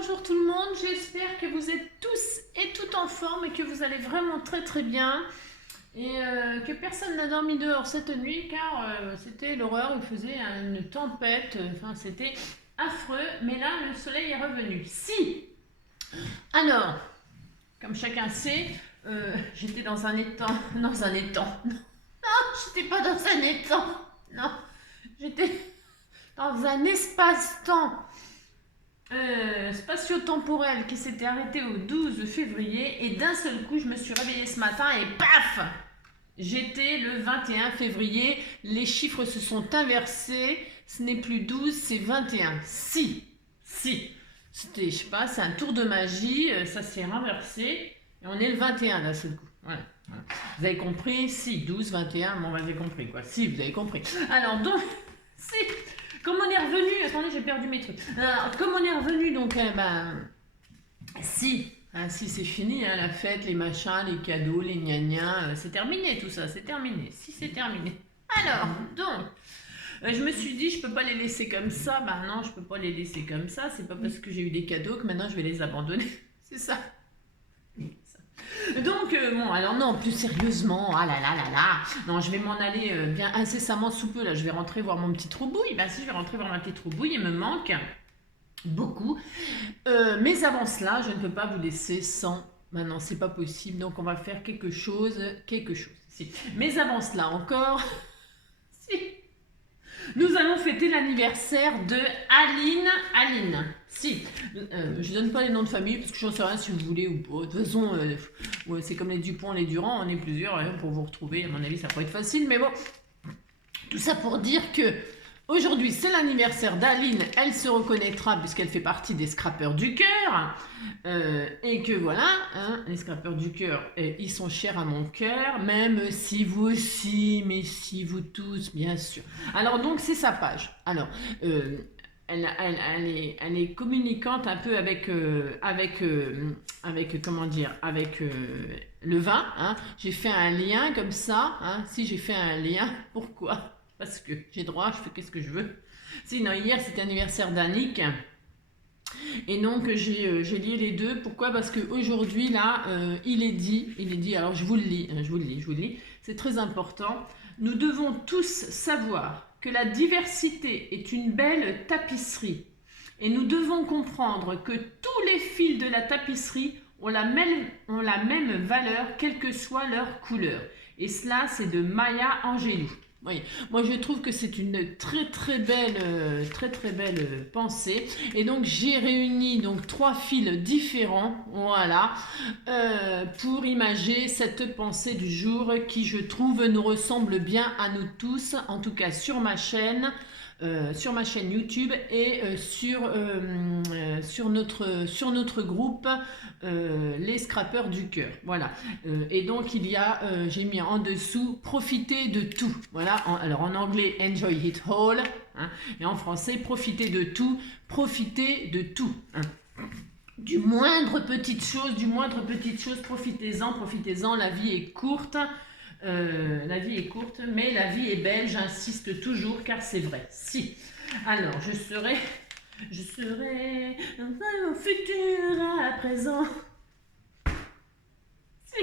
bonjour tout le monde, j'espère que vous êtes tous et toutes en forme et que vous allez vraiment très bien et que personne n'a dormi dehors cette nuit car c'était l'horreur, il faisait une tempête, enfin c'était affreux, mais là le soleil est revenu. Si. Alors, comme chacun sait, j'étais dans un étang, non, j'étais pas dans un étang, non, j'étais dans un espace-temps spatio-temporel qui s'était arrêté au 12 février et d'un seul coup je me suis réveillée ce matin et paf, j'étais le 21 février, les chiffres se sont inversés, ce n'est plus 12, c'est 21. Si, c'était, je sais pas, c'est un tour de magie, ça s'est renversé et on est le 21 d'un seul coup. Voilà. Vous avez compris? Si, 12, 21, bon, vous avez compris quoi. Si, vous avez compris. Alors donc, si. Comme on est revenu, attendez, j'ai perdu mes trucs. Alors, comme on est revenu, donc, si, c'est fini, hein, la fête, les machins, les cadeaux, les gna-gna, c'est terminé tout ça, c'est terminé. Si, c'est terminé. Alors, donc, je me suis dit, je peux pas les laisser comme ça. Ben non, je peux pas les laisser comme ça. C'est pas parce que j'ai eu des cadeaux que maintenant je vais les abandonner. C'est ça. Donc, bon, alors non, plus sérieusement, ah là là là là, non, je vais m'en aller bien incessamment sous peu, là, je vais rentrer voir mon petit troubouille, ben si, je vais rentrer voir ma petite troubouille, il me manque beaucoup, mais avant cela, je ne peux pas vous laisser sans, maintenant, c'est pas possible, donc on va faire quelque chose, si. Mais avant cela encore, si, nous allons fêter l'anniversaire de Aline. Si, je donne pas les noms de famille parce que je n'en sais rien si vous voulez ou pas. De toute façon, c'est comme les Dupont, les Durand, on est plusieurs pour vous retrouver. À mon avis, ça pourrait être facile, mais bon. Tout ça pour dire que aujourd'hui, c'est l'anniversaire d'Aline. Elle se reconnaîtra puisqu'elle fait partie des scrappeurs du cœur. Et que voilà, hein, les scrappeurs du cœur, ils sont chers à mon cœur, même si vous aussi, mais si vous tous, bien sûr. Alors donc, c'est sa page. Alors, elle est communicante un peu avec comment dire, avec le vin. Hein. J'ai fait un lien comme ça. Hein. Si j'ai fait un lien, pourquoi? Parce que j'ai droit, je fais qu'est-ce que je veux. Sinon, hier, c'était l'anniversaire d'Annick. Et donc, j'ai lié les deux. Pourquoi? Parce qu'aujourd'hui, là, il est dit, alors je vous le lis, c'est très important. Nous devons tous savoir que la diversité est une belle tapisserie. Et nous devons comprendre que tous les fils de la tapisserie ont la même valeur, quelle que soit leur couleur. Et cela, c'est de Maya Angelou. Oui. Moi, je trouve que c'est une très belle pensée. Et donc, j'ai réuni donc 3 fils différents, voilà, pour imager cette pensée du jour qui, je trouve, nous ressemble bien à nous tous, en tout cas sur ma chaîne YouTube et sur notre groupe les scrappeurs du cœur. Voilà. Et donc il y a, j'ai mis en dessous, profitez de tout. Voilà. Alors en anglais, enjoy it all. Hein, et en français, profitez de tout. Hein. Du moindre petite chose, profitez-en, la vie est courte. Mais la vie est belle, j'insiste toujours car c'est vrai. Si. Alors, je serai au futur à présent. Si.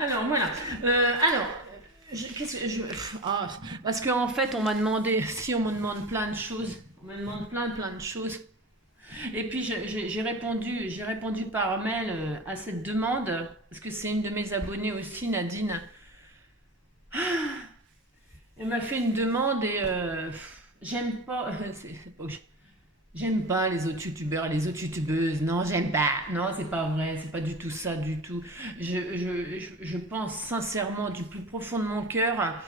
Alors, voilà. Parce qu'en fait, on m'a demandé, si on me demande plein de choses, plein de choses. Et puis j'ai répondu par mail à cette demande, parce que c'est une de mes abonnées aussi, Nadine. Elle m'a fait une demande et j'aime pas, j'aime pas les autres youtubeurs, les autres youtubeuses, non j'aime pas, non c'est pas vrai, c'est pas du tout ça du tout. Je pense sincèrement du plus profond de mon cœur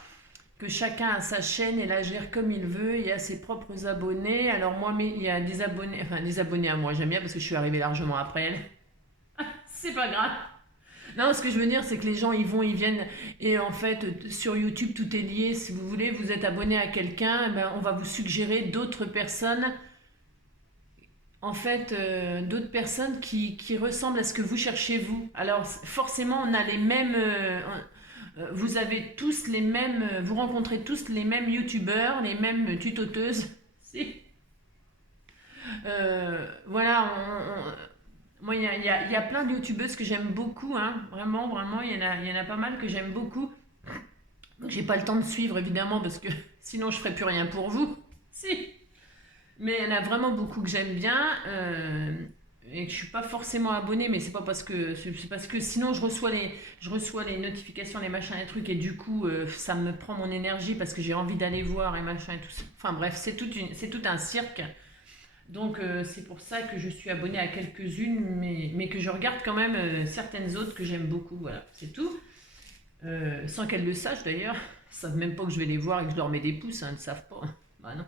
que chacun a sa chaîne et la gère comme il veut, il a ses propres abonnés. Alors moi, mais il y a des abonnés à moi, j'aime bien parce que je suis arrivée largement après elle. C'est pas grave. Non, ce que je veux dire, c'est que les gens, ils viennent, et en fait, sur YouTube, tout est lié. Si vous voulez, vous êtes abonné à quelqu'un, eh ben, on va vous suggérer d'autres personnes, en fait, d'autres personnes qui ressemblent à ce que vous cherchez vous. Alors, forcément, on a les mêmes... vous avez tous les mêmes... vous rencontrez tous les mêmes YouTubeurs, les mêmes tutoteuses. Si. Voilà, moi, il y a plein de youtubeuses que j'aime beaucoup, hein, vraiment, vraiment, il y en a pas mal que j'aime beaucoup. Donc, j'ai pas le temps de suivre, évidemment, parce que sinon, je ferais plus rien pour vous. Si. Mais il y en a vraiment beaucoup que j'aime bien et que je suis pas forcément abonnée, mais c'est parce que sinon je reçois les notifications, les machins, les trucs et du coup ça me prend mon énergie parce que j'ai envie d'aller voir et machin et tout ça. Enfin bref, c'est tout un cirque. Donc c'est pour ça que je suis abonnée à quelques-unes, mais que je regarde quand même certaines autres que j'aime beaucoup. Voilà, c'est tout. Sans qu'elles le sachent d'ailleurs. Ils savent même pas que je vais les voir et que je leur mets des pouces, hein, ils ne savent pas. Bah non.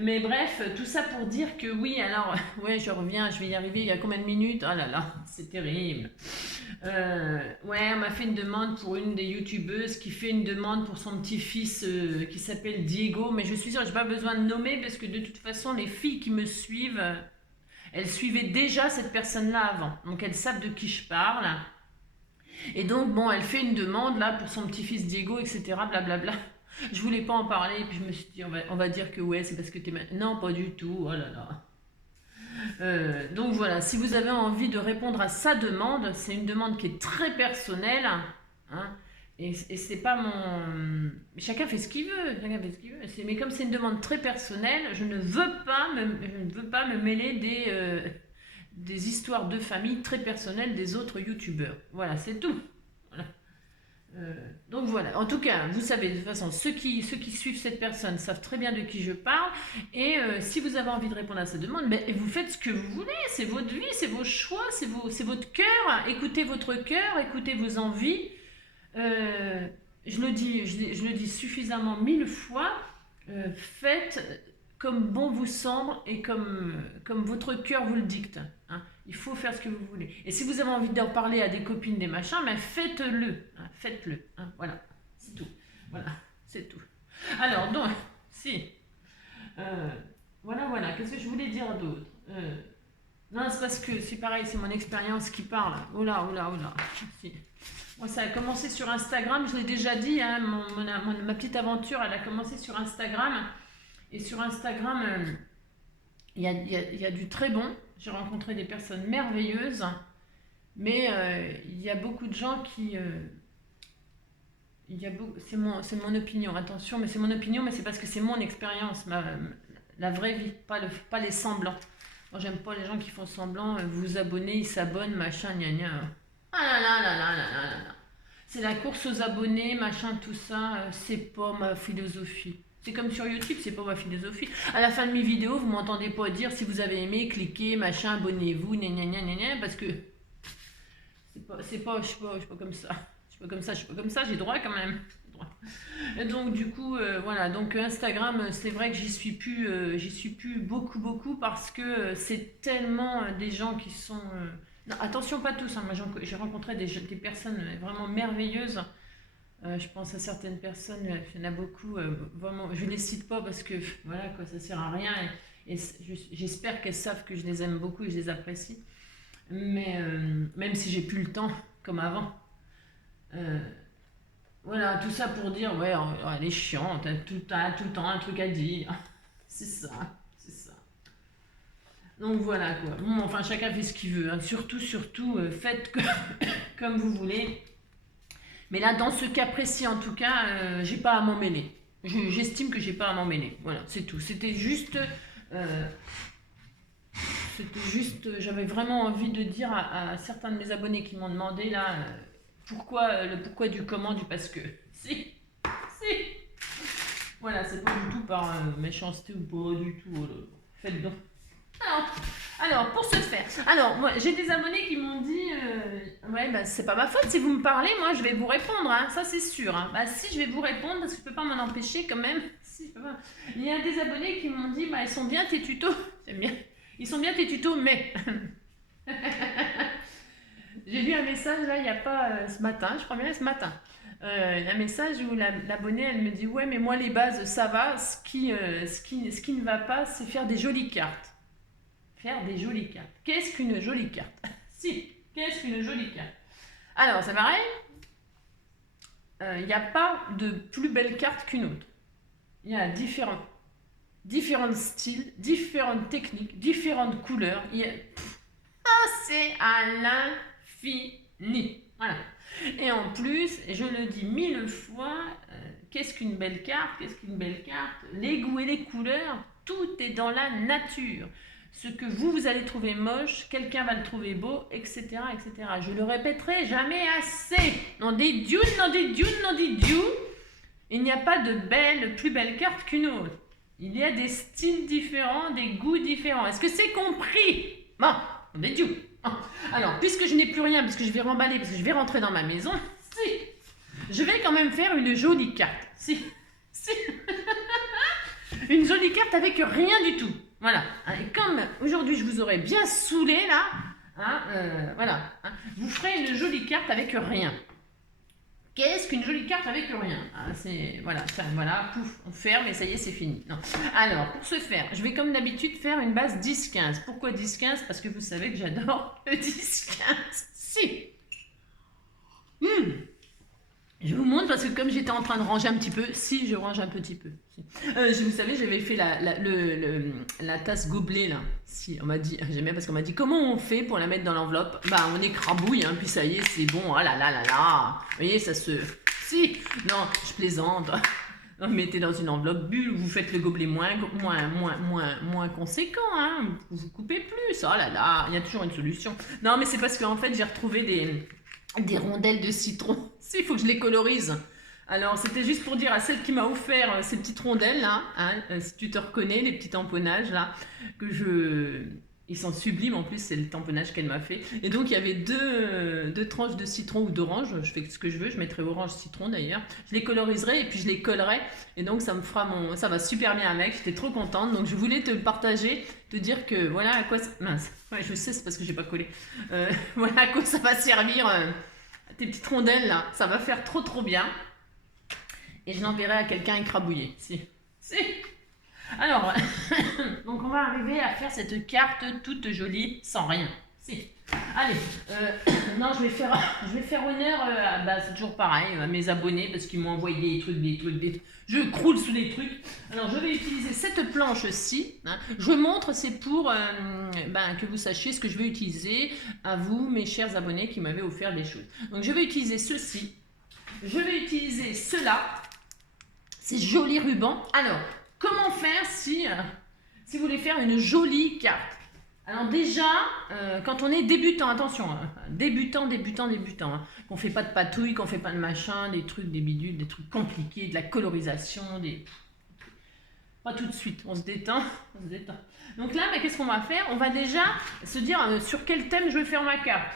Mais bref, tout ça pour dire que oui, alors, ouais, je reviens, je vais y arriver, il y a combien de minutes? Oh là là, c'est terrible. Ouais, on m'a fait une demande pour une des youtubeuses qui fait une demande pour son petit-fils qui s'appelle Diego, mais je suis sûre, j'ai pas besoin de nommer parce que de toute façon, les filles qui me suivent, elles suivaient déjà cette personne-là avant, donc elles savent de qui je parle. Et donc, bon, elle fait une demande là pour son petit-fils Diego, etc. Blablabla. Je voulais pas en parler, puis je me suis dit, on va dire que ouais, c'est parce que t'es... Non, pas du tout, oh là là. Donc voilà, si vous avez envie de répondre à sa demande, c'est une demande qui est très personnelle, hein, et c'est pas mon... Chacun fait ce qu'il veut, chacun fait ce qu'il veut. Mais comme c'est une demande très personnelle, je ne veux pas me mêler des histoires de famille très personnelles des autres youtubeurs. Voilà, c'est tout. Voilà. Donc voilà, en tout cas, vous savez, de toute façon, ceux qui suivent cette personne savent très bien de qui je parle. Et si vous avez envie de répondre à cette demande, ben, vous faites ce que vous voulez. C'est votre vie, c'est vos choix, c'est votre cœur. Écoutez votre cœur, écoutez vos envies. Je le dis suffisamment 1000 fois. Faites comme bon vous semble et comme votre cœur vous le dicte. Hein. Il faut faire ce que vous voulez. Et si vous avez envie d'en parler à des copines, des machins, ben faites-le. Hein, faites-le. Hein, voilà, c'est tout. Voilà, c'est tout. Alors, donc, si. Euh, voilà. Qu'est-ce que je voulais dire d'autre Non, c'est parce que c'est pareil, c'est mon expérience qui parle. Oula. Si. Moi, ça a commencé sur Instagram, je l'ai déjà dit, hein, ma petite aventure, elle a commencé sur Instagram. Et sur Instagram, il y a du très bon. J'ai rencontré des personnes merveilleuses, mais il y a beaucoup de gens qui... c'est mon opinion, attention, mais c'est mon opinion, mais c'est parce que c'est mon expérience, la vraie vie, pas les semblants. Moi, j'aime pas les gens qui font semblant, vous abonnez, ils s'abonnent, machin, gna gna. Ah là. C'est la course aux abonnés, machin, tout ça, c'est pas ma philosophie. C'est comme sur YouTube, c'est pas ma philosophie. À la fin de mes vidéos, vous m'entendez pas dire si vous avez aimé, cliquez, machin, abonnez-vous, gna gna gna gna gna, parce que je suis pas comme ça. Je suis pas comme ça, j'ai droit quand même. Et donc du coup, voilà, donc Instagram, c'est vrai que j'y suis plus beaucoup parce que c'est tellement des gens qui sont... Non, attention, pas tous, hein, moi j'ai rencontré des personnes vraiment merveilleuses. Je pense à certaines personnes, il y en a beaucoup, vraiment, je les cite pas parce que voilà quoi, ça sert à rien et j'espère qu'elles savent que je les aime beaucoup et je les apprécie. Mais même si j'ai plus le temps comme avant. Euh, voilà, tout ça pour dire, ouais, elle est chiante, t'as tout le temps un truc à dire. C'est ça, c'est ça. Donc voilà quoi. Bon, enfin, chacun fait ce qu'il veut. Hein. Surtout, faites comme vous voulez. Mais là, dans ce cas précis, en tout cas, j'ai pas à m'en mêler. J'estime que j'ai pas à m'en mêler. Voilà, c'est tout. J'avais vraiment envie de dire à certains de mes abonnés qui m'ont demandé là, le pourquoi du comment du parce que. Si. Voilà, c'est pas du tout par méchanceté ou pas du tout. Faites donc. Alors, pour ce faire, moi j'ai des abonnés qui m'ont dit ouais, bah, c'est pas ma faute si vous me parlez, moi je vais vous répondre, hein, ça c'est sûr. Hein. Bah, si je vais vous répondre, parce que je peux pas m'en empêcher quand même. Si, je peux pas. Il y a des abonnés qui m'ont dit bah, ils sont bien tes tutos. J'aime bien. Ils sont bien tes tutos, mais. J'ai lu un message là, il n'y a pas ce matin, je crois bien ce matin. Un message où l'abonnée elle me dit ouais, mais moi les bases ça va, ce qui ne va pas, c'est faire des jolies cartes. Faire des jolies cartes. Qu'est-ce qu'une jolie carte? Si, qu'est-ce qu'une jolie carte? Alors, c'est pareil. Il n'y a pas de plus belle carte qu'une autre. Il y a différents différents styles, différentes techniques, différentes couleurs. C'est à l'infini. Voilà. Et en plus, je le dis 1000 fois, qu'est-ce qu'une belle carte? Qu'est-ce qu'une belle carte? Les goûts et les couleurs, tout est dans la nature. Ce que vous allez trouver moche, quelqu'un va le trouver beau, etc., etc. Je le répéterai jamais assez. Non des dieux, non des dieux, non des dieux. Il n'y a pas de plus belle carte qu'une autre. Il y a des styles différents, des goûts différents. Est-ce que c'est compris? Bon, non des dieux. Alors, puisque je n'ai plus rien, puisque je vais remballer, parce que je vais rentrer dans ma maison, si, je vais quand même faire une jolie carte. Si. Une jolie carte avec rien du tout. Voilà. Et comme aujourd'hui je vous aurais bien saoulé là, voilà, vous ferez une jolie carte avec rien. Qu'est-ce qu'une jolie carte avec rien? C'est voilà, pouf, on ferme et ça y est, c'est fini. Non. Alors, pour ce faire, je vais comme d'habitude faire une base 10-15. Pourquoi 10-15? Parce que vous savez que j'adore le 10-15. Si. Je vous montre parce que comme j'étais en train de ranger un petit peu, si je range un petit peu. Si. Vous savez, j'avais fait la tasse gobelet là. Si, on m'a dit, j'aime bien parce qu'on m'a dit comment on fait pour la mettre dans l'enveloppe. Bah on écrabouille, puis ça y est, c'est bon. Oh là là là là. Vous voyez, ça se. Si, non, je plaisante. Vous mettez dans une enveloppe bulle, vous faites le gobelet moins conséquent, vous coupez plus. Oh là là, il y a toujours une solution. Non, mais c'est parce qu'en fait j'ai retrouvé des rondelles de citron. Si, il faut que je les colorise. Alors, c'était juste pour dire à celle qui m'a offert ces petites rondelles là, si tu te reconnais, les petits tamponnages là, ils sont sublimes en plus, c'est le tamponnage qu'elle m'a fait. Et donc, il y avait deux tranches de citron ou d'orange, je fais ce que je veux, je mettrai orange citron d'ailleurs. Je les coloriserai et puis je les collerai. Et donc, ça va super bien avec, j'étais trop contente. Donc, je voulais te partager, te dire que voilà à quoi... Mince, ouais, je sais, c'est parce que j'ai pas collé. Voilà à quoi ça va servir, tes petites rondelles là. Ça va faire trop bien. Et je l'enverrai à quelqu'un écrabouillé. Si. Alors, donc on va arriver à faire cette carte toute jolie, sans rien. Si. Allez, non, je vais faire honneur, c'est toujours pareil, à mes abonnés, parce qu'ils m'ont envoyé des trucs. Je croule sous les trucs. Alors, je vais utiliser cette planche-ci. Je montre, c'est pour que vous sachiez ce que je vais utiliser à vous, mes chers abonnés, qui m'avaient offert des choses. Donc, je vais utiliser ceci. Je vais utiliser cela. Ces jolis rubans. Alors, comment faire si vous voulez faire une jolie carte? Alors déjà, quand on est débutant, attention, débutant, qu'on fait pas de patouille, qu'on fait pas de machin, des trucs, des bidules, des trucs compliqués, de la colorisation, pas tout de suite, on se détend. Donc là, qu'est-ce qu'on va faire? On va déjà se dire sur quel thème je vais faire ma carte.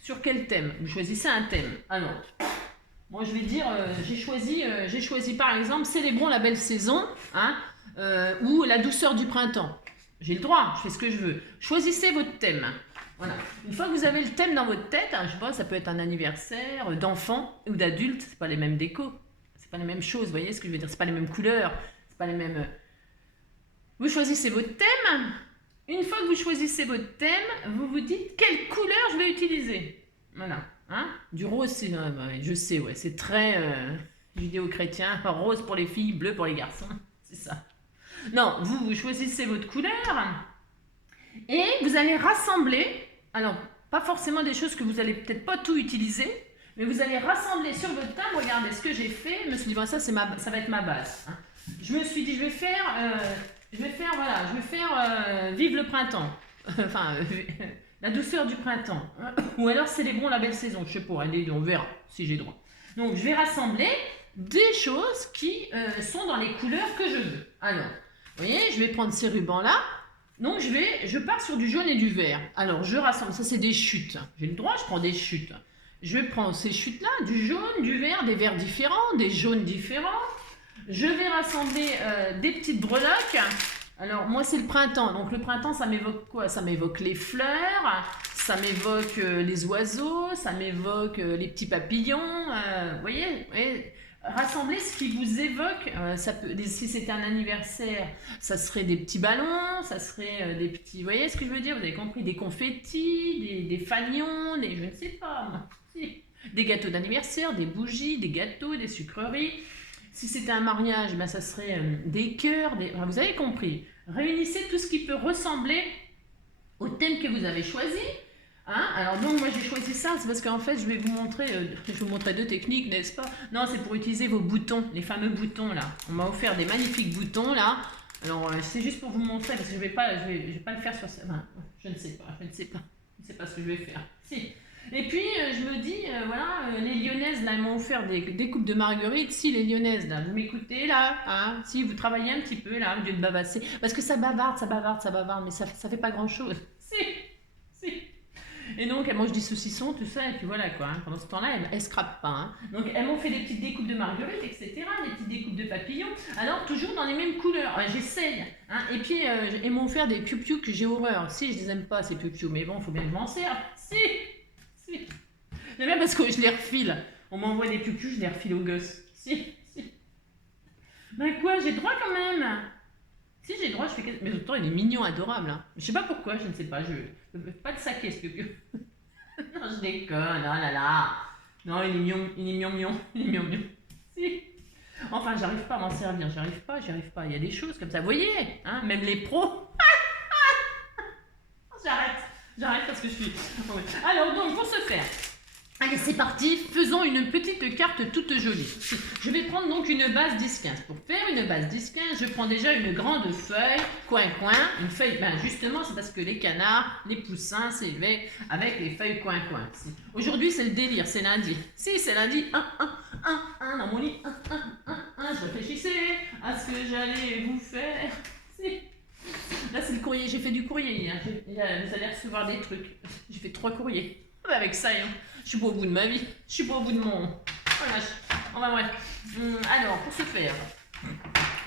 Sur quel thème? Vous choisissez un thème. Alors... Moi, je vais dire, j'ai choisi par exemple Célébrons la belle saison ou La douceur du printemps. J'ai le droit, je fais ce que je veux. Choisissez votre thème. Voilà. Une fois que vous avez le thème dans votre tête, je sais pas, ça peut être un anniversaire d'enfant ou d'adulte, c'est pas les mêmes décos, c'est pas les mêmes choses, vous voyez ce que je veux dire, c'est pas les mêmes couleurs, c'est pas les mêmes. Vous choisissez votre thème. Une fois que vous choisissez votre thème, vous vous dites quelle couleur je vais utiliser. Voilà. Du rose, je sais, ouais, c'est très judéo-chrétien. Rose pour les filles, bleu pour les garçons. C'est ça. Non, vous choisissez votre couleur et vous allez rassembler. Alors, pas forcément des choses que vous allez peut-être pas tout utiliser, mais vous allez rassembler sur votre table. Regardez ce que j'ai fait. Je me suis dit, ça va être ma base. Je me suis dit, je vais faire Vive le printemps. La douceur du printemps. Ou alors Célébrons la belle saison. Je sais pas, on verra si j'ai droit. Donc je vais rassembler des choses qui sont dans les couleurs que je veux. Alors, vous voyez, je vais prendre ces rubans-là. Donc je pars sur du jaune et du vert. Alors je rassemble, ça c'est des chutes. J'ai le droit, je prends des chutes. Je prends ces chutes-là, du jaune, du vert, des verts différents, des jaunes différents. Je vais rassembler des petites breloques. Alors, moi, c'est le printemps. Donc, le printemps, ça m'évoque quoi? Ça m'évoque les fleurs, ça m'évoque les oiseaux, ça m'évoque les petits papillons. Vous voyez, rassembler ce qui vous évoque. Si c'était un anniversaire, ça serait des petits ballons, ça serait des petits... Vous voyez ce que je veux dire? Vous avez compris? Des confettis, des fanions, je ne sais pas. Des gâteaux d'anniversaire, des bougies, des gâteaux, des sucreries. Si c'était un mariage, ben, ça serait des cœurs, enfin, vous avez compris. Réunissez tout ce qui peut ressembler au thème que vous avez choisi. Hein? Alors donc moi j'ai choisi ça, c'est parce qu'en fait je vais vous montrer, deux techniques, n'est-ce pas? Non, c'est pour utiliser vos boutons, les fameux boutons là. On m'a offert des magnifiques boutons là. Alors c'est juste pour vous montrer, parce que je vais pas le faire sur ça. Enfin, je ne sais pas ce que je vais faire. Si. Et puis je me dis, voilà, les Lyonnaises là, elles m'ont offert des coupes de marguerite. Si les Lyonnaises là, vous m'écoutez là, hein, si vous travaillez un petit peu là, au lieu de bavasser, parce que ça bavarde, mais ça fait pas grand chose. Si. Et donc, elles mangent des saucissons, tout ça, et puis voilà quoi. Hein. Pendant ce temps-là, elles scrapent pas. Hein. Donc, elles m'ont fait des petites découpes de marguerite, etc., des petites découpes de papillons. Alors, toujours dans les mêmes couleurs. J'essaye. Hein. Et puis, elles m'ont offert des piou-piou que j'ai horreur. Si, je les aime pas, ces piou-piou, mais bon, il faut bien que je m'en serve. Si. J'aime bien parce que je les refile. On m'envoie des piou-piou, je les refile aux gosses. Si. Ben quoi, j'ai droit quand même. Si j'ai droit, je fais. Mais autant il est mignon, adorable. Hein. Je sais pas pourquoi, je ne sais pas. Je ne peux pas le saquer ce piou-piou. Non, je déconne, oh là là. Non, il est mignon. Si. Enfin, j'arrive pas à m'en servir, j'arrive pas. Il y a des choses comme ça, vous voyez, hein, même les pros. J'arrête parce que je suis. Alors, donc, pour ce faire. Allez, c'est parti, faisons une petite carte toute jolie. Je vais prendre donc une base 10-15. Pour faire une base 10-15, je prends déjà une grande feuille, coin-coin. Une feuille, ben justement, c'est parce que les canards, les poussins s'élevaient avec les feuilles coin-coin. Aujourd'hui, c'est le délire, c'est lundi. Si, c'est lundi, dans mon lit, je réfléchissais à ce que j'allais vous faire. Si. Là, c'est le courrier, j'ai fait du courrier hier. Vous allez recevoir des trucs. J'ai fait 3 courriers. Avec ça, hein. Je suis pas au bout de ma vie, je suis pas au bout de mon... Voilà, enfin bref. Alors, pour ce faire,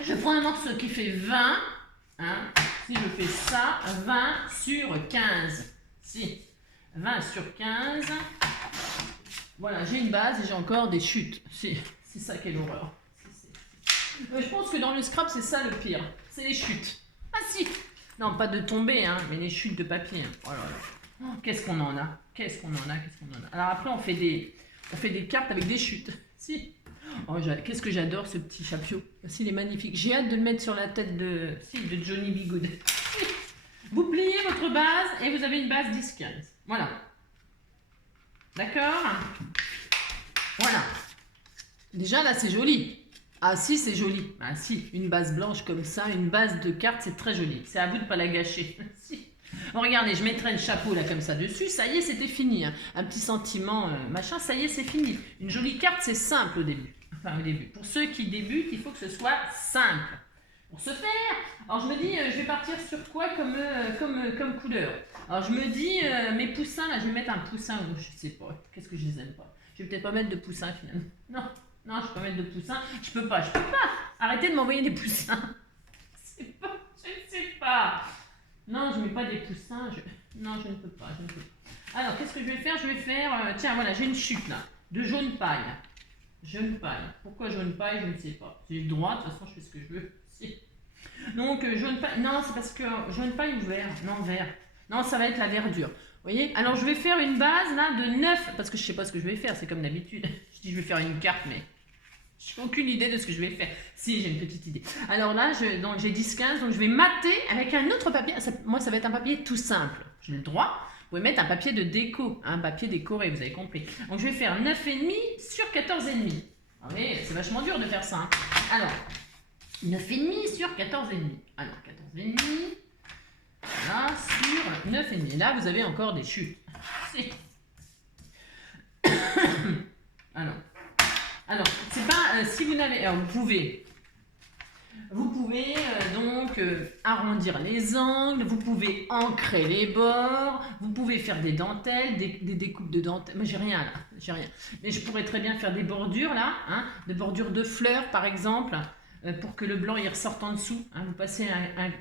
je prends un morceau qui fait 20, hein. Si je fais ça, 20 sur 15. Si, 20 sur 15. Voilà, j'ai une base et j'ai encore des chutes. C'est ça, quelle horreur. Je pense que dans le scrap, c'est ça le pire. C'est les chutes. Ah si. Non, pas de tomber, hein, mais les chutes de papier. Oh là là. Oh, qu'est-ce qu'on en a? Alors après, on fait des cartes avec des chutes. Si. Oh, qu'est-ce que j'adore ce petit chapeau. Si, il est magnifique. J'ai hâte de le mettre sur la tête de Johnny B. Good. Si. Vous pliez votre base et vous avez une base 10-15. Voilà. D'accord? Voilà. Déjà, là, c'est joli. Ah si, c'est joli. Ah si, une base blanche comme ça, une base de cartes, c'est très joli. C'est à vous de ne pas la gâcher. Si. Bon, regardez, je mettrai le chapeau là comme ça dessus. Ça y est, c'était fini. Hein. Un petit sentiment, machin, ça y est, c'est fini. Une jolie carte, c'est simple au début. Enfin, au début. Pour ceux qui débutent, il faut que ce soit simple. Pour ce faire, alors je me dis, je vais partir sur quoi comme couleur. Alors je me dis, mes poussins, là, je vais mettre un poussin. Je sais pas, qu'est-ce que je les aime pas. Je vais peut-être pas mettre de poussin finalement. Non, je peux pas mettre de poussins. Je peux pas. Arrêtez de m'envoyer des poussins. Je ne sais pas. Non, je ne mets pas des poussins. Non, je ne peux pas. Alors, qu'est-ce que je vais faire? Tiens, voilà, j'ai une chute là. De jaune paille. Jaune paille. Pourquoi jaune paille? Je ne sais pas. J'ai le droit, de toute façon, je fais ce que je veux. Si. Donc, jaune paille. Non, c'est parce que jaune paille ou vert? Non, vert. Non, ça va être la verdure. Vous voyez? Alors, je vais faire une base là de 9. Parce que je ne sais pas ce que je vais faire. C'est comme d'habitude. Je dis, je vais faire une carte, mais je n'ai aucune idée de ce que je vais faire. Si, j'ai une petite idée. Alors là, j'ai 10-15, donc je vais mater avec un autre papier. Moi, ça va être un papier tout simple. J'ai le droit. Vous pouvez mettre un papier de déco, un papier décoré, vous avez compris. Donc je vais faire 9,5 sur 14,5. Ah oui, c'est vachement dur de faire ça. Hein. Alors, 9,5 sur 14,5. Alors, 14,5. Voilà, sur 9,5. Là, vous avez encore des chutes. Alors, c'est pas si vous n'avez, alors vous pouvez donc arrondir les angles, vous pouvez ancrer les bords, vous pouvez faire des dentelles, des découpes de dentelles. Moi, j'ai rien là, Mais je pourrais très bien faire des bordures là, hein, des bordures de fleurs par exemple. Pour que le blanc il ressorte en dessous. Hein, vous passez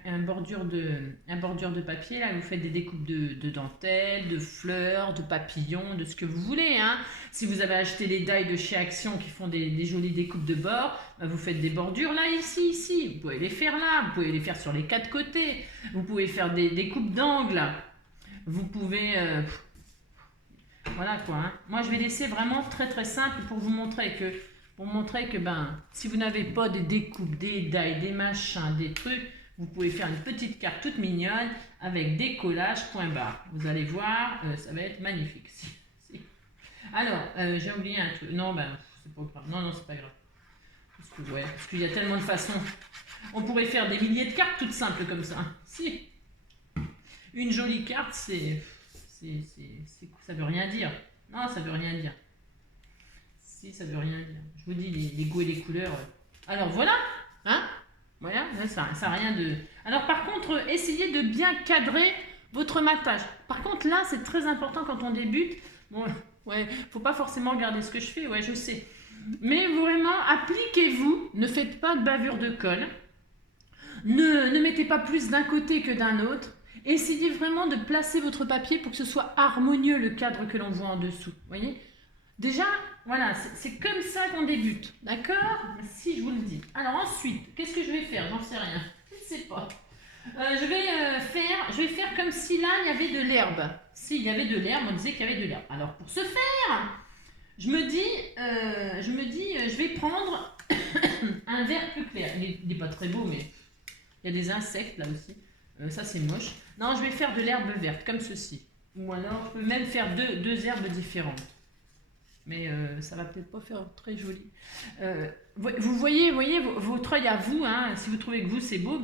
un bordure de papier, là, vous faites des découpes de dentelles, de fleurs, de papillons, de ce que vous voulez. Hein. Si vous avez acheté les die de chez Action qui font des jolies découpes de bord, vous faites des bordures là, ici. Vous pouvez les faire là, vous pouvez les faire sur les 4 côtés. Vous pouvez faire des découpes d'angles. Vous pouvez... voilà quoi. Hein. Moi je vais laisser vraiment très très simple pour vous montrer que pour montrer que si vous n'avez pas des découpes, des die, des machins, des trucs, vous pouvez faire une petite carte toute mignonne avec des collages point barre. Vous allez voir, ça va être magnifique. Alors, j'ai oublié un truc. Non, c'est pas grave. Non, c'est pas grave. Parce qu'il y a tellement de façons. On pourrait faire des milliers de cartes toutes simples comme ça. Si. Une jolie carte, ça veut rien dire. Non, ça veut rien dire. Si, ça veut rien dire. Je vous dis, les goûts et les couleurs. Alors, voilà. Hein? Voilà, ça n'a rien de... Alors, par contre, essayez de bien cadrer votre matage. Par contre, là, c'est très important quand on débute. Bon, ouais, faut pas forcément regarder ce que je fais, ouais, je sais. Mais vraiment, appliquez-vous. Ne faites pas de bavure de colle. Ne mettez pas plus d'un côté que d'un autre. Essayez vraiment de placer votre papier pour que ce soit harmonieux, le cadre que l'on voit en dessous. Voyez? Déjà, voilà, c'est comme ça qu'on débute. D'accord? Si je vous le dis. Alors ensuite, qu'est-ce que je vais faire? J'en sais rien. Je ne sais pas. Je vais faire comme si là, il y avait de l'herbe. S'il y avait de l'herbe, on disait qu'il y avait de l'herbe. Alors pour ce faire, je me dis, je vais prendre un vert plus clair. Il n'est pas très beau, mais il y a des insectes là aussi. Ça, c'est moche. Non, je vais faire de l'herbe verte, comme ceci. Ou alors, je peux même faire deux herbes différentes. Mais ça va peut-être pas faire très joli. Vous voyez votre œil à vous. Hein, si vous trouvez que vous, c'est beau,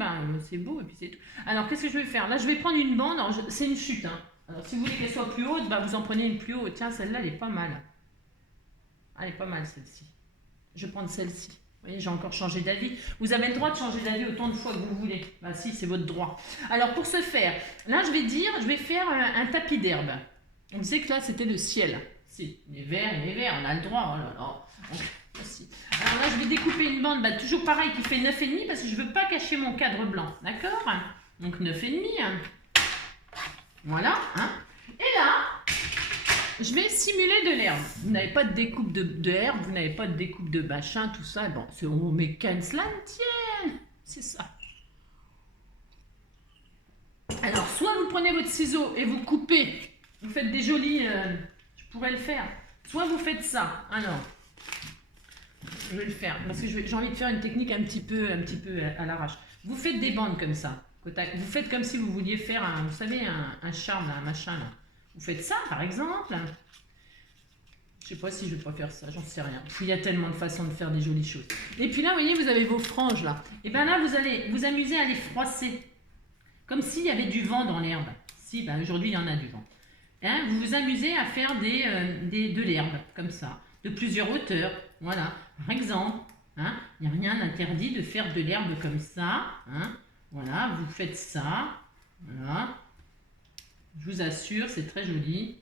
c'est beau et puis c'est tout. Alors, qu'est-ce que je vais faire? Là, je vais prendre une bande. C'est une chute. Hein. Alors, si vous voulez qu'elle soit plus haute, vous en prenez une plus haute. Tiens, celle-là, elle est pas mal. Elle est pas mal, celle-ci. Je vais prendre celle-ci. Vous voyez, j'ai encore changé d'avis. Vous avez le droit de changer d'avis autant de fois que vous voulez. Si, c'est votre droit. Alors, pour ce faire, là, je vais faire un tapis d'herbe. On sait que là, c'était le ciel. Si, les verts, on a le droit. Oh là là. Voici. Alors là, je vais découper une bande, toujours pareil, qui fait 9,5 parce que je ne veux pas cacher mon cadre blanc. D'accord? Donc 9,5. Voilà. Hein. Et là, je vais simuler de l'herbe. Vous n'avez pas de découpe de herbe, vous n'avez pas de découpe de machin, tout ça. Bon, on met qu'un cela ne tienne. C'est ça. Alors, soit vous prenez votre ciseau et vous coupez. Vous faites des jolis... je pourrais le faire. Soit vous faites ça. Alors, je vais le faire. Parce que j'ai envie de faire une technique un petit peu à l'arrache. Vous faites des bandes comme ça. Vous faites comme si vous vouliez faire, vous savez, un charme, un machin là. Vous faites ça, par exemple. Je sais pas si je vais pas faire ça, j'en sais rien. Il y a tellement de façons de faire des jolies choses. Et puis là, vous voyez, vous avez vos franges là. Et bien là, vous allez vous amuser à les froisser. Comme s'il y avait du vent dans l'herbe. Si, aujourd'hui, il y en a du vent. Hein, vous vous amusez à faire de l'herbe, comme ça. De plusieurs hauteurs. Voilà. Par exemple, hein, il n'y a rien d'interdit de faire de l'herbe comme ça. Hein. Voilà, vous faites ça. Voilà. Je vous assure, c'est très joli.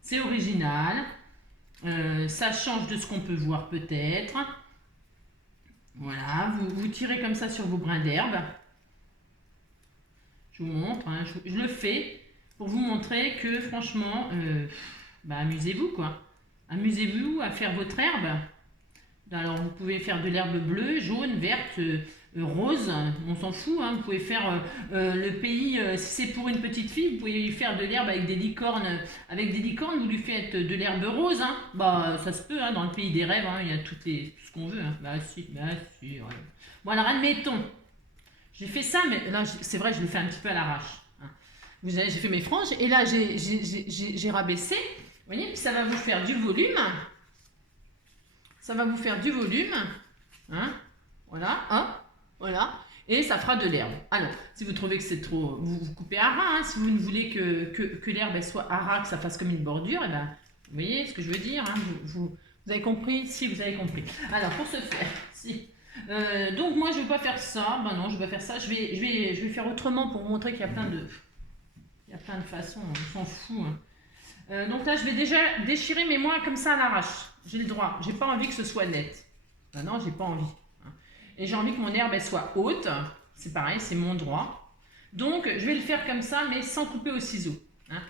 C'est original. Ça change de ce qu'on peut voir peut-être. Voilà, vous tirez comme ça sur vos brins d'herbe. Je vous montre, hein, je le fais pour vous montrer que franchement, amusez-vous quoi. Amusez-vous à faire votre herbe. Alors vous pouvez faire de l'herbe bleue, jaune, verte, rose, on s'en fout. Hein. Vous pouvez faire le pays, si c'est pour une petite fille, vous pouvez lui faire de l'herbe avec des licornes. Avec des licornes, vous lui faites de l'herbe rose. Hein. Ça se peut, hein, dans le pays des rêves, hein, il y a tout ce qu'on veut. Hein. Si, ouais. Bon alors admettons, j'ai fait ça, mais là c'est vrai, je le fais un petit peu à l'arrache. Hein. J'ai fait mes franges et là j'ai rabaissé. Vous voyez, puis ça va vous faire du volume. Ça va vous faire du volume. Hein, voilà, hop, voilà. Et ça fera de l'herbe. Alors, si vous trouvez que c'est trop, vous coupez à ras. Hein, si vous ne voulez que l'herbe soit à ras, que ça fasse comme une bordure, et vous voyez ce que je veux dire. Hein, vous avez compris? Si, vous avez compris. Alors, pour ce faire, si. Donc, moi, je ne vais pas faire ça. Non, je vais pas faire ça. Je vais faire autrement pour vous montrer qu'il y a plein de... Il y a plein de façons, on s'en fout. Hein. Donc là, je vais déjà déchirer, mais moi, comme ça, à l'arrache. J'ai le droit. J'ai pas envie que ce soit net. Non, j'ai pas envie. Hein. Et j'ai envie que mon herbe, elle soit haute. C'est pareil, c'est mon droit. Donc, je vais le faire comme ça, mais sans couper au ciseau. Hein.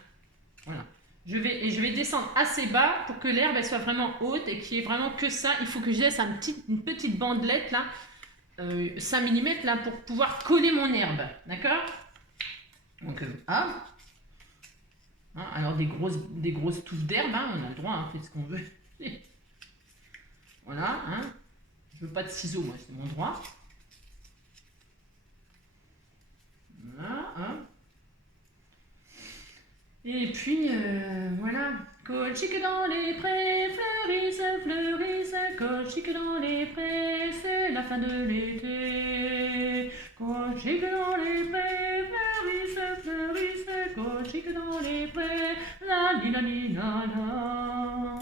Voilà. Je vais descendre assez bas pour que l'herbe, elle soit vraiment haute et qu'il y ait vraiment que ça. Il faut que je laisse une petite bandelette, là, 5 mm, là, pour pouvoir coller mon herbe. D'accord? Donc, Hein, alors des grosses touffes d'herbe, hein, on a le droit, hein, on fait ce qu'on veut. Voilà, hein. Je veux pas de ciseaux, moi, c'est mon droit. Voilà, hein. Et puis, voilà. Colchique dans les prés, fleurissent, fleurissent. Colchique dans les prés, c'est la fin de l'été. Colchique dans les prés, fleurissent, fleurissent. Colchique dans les prés, la ni la ni la la.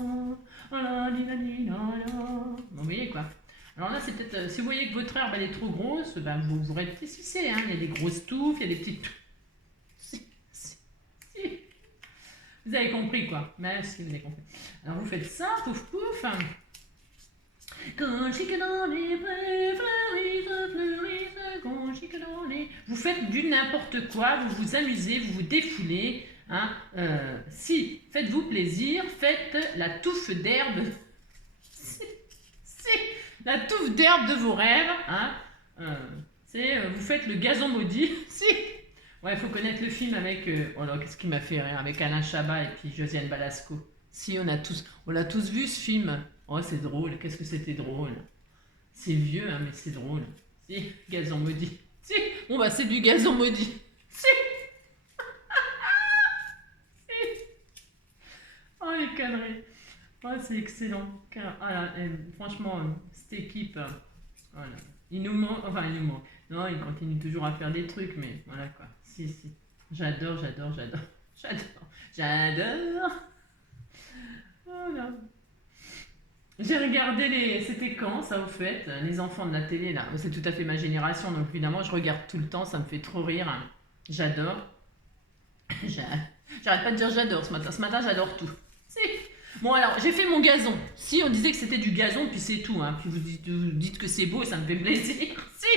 La ni la ni la la. Vous voyez quoi? Alors là, c'est peut-être, si vous voyez que votre herbe elle est trop grosse, ben vous rectifiez, hein. Il y a des grosses touffes, il y a des petites. Si. Vous avez compris quoi? Merci, vous avez compris. Alors vous faites ça, pouf pouf. Colchique dans les prés, fleurissent, fleurissent, colchique dans les. Vous faites du n'importe quoi, vous vous amusez, vous vous défoulez. Hein. Si, faites-vous plaisir, faites la touffe d'herbe. La touffe d'herbe de vos rêves. Hein. Vous faites le gazon maudit. Si. Ouais, il faut connaître le film avec... oh là, qu'est-ce qui m'a fait rire? Avec Alain Chabat et puis Josiane Balasco. Si, on l'a tous vu ce film. Oh, c'est drôle. Qu'est-ce que c'était drôle. C'est vieux, hein, mais c'est drôle. Si, gazon maudit. Si, bon bah c'est du gazon maudit. Si. Si. Oh, les conneries. Oh, c'est excellent. Franchement, cette équipe, voilà. Il nous manque, enfin il nous manque. Non, il continue toujours à faire des trucs, mais voilà quoi. Si. J'adore. Voilà. J'ai regardé c'était quand ça au fait, les enfants de la télé là. C'est tout à fait ma génération, donc évidemment je regarde tout le temps, ça me fait trop rire. J'adore. J'arrête pas de dire j'adore ce matin. Ce matin j'adore tout. Si. Bon alors, j'ai fait mon gazon. Si, on disait que c'était du gazon, puis c'est tout. Hein. Puis vous dites que c'est beau et ça me fait plaisir. Si.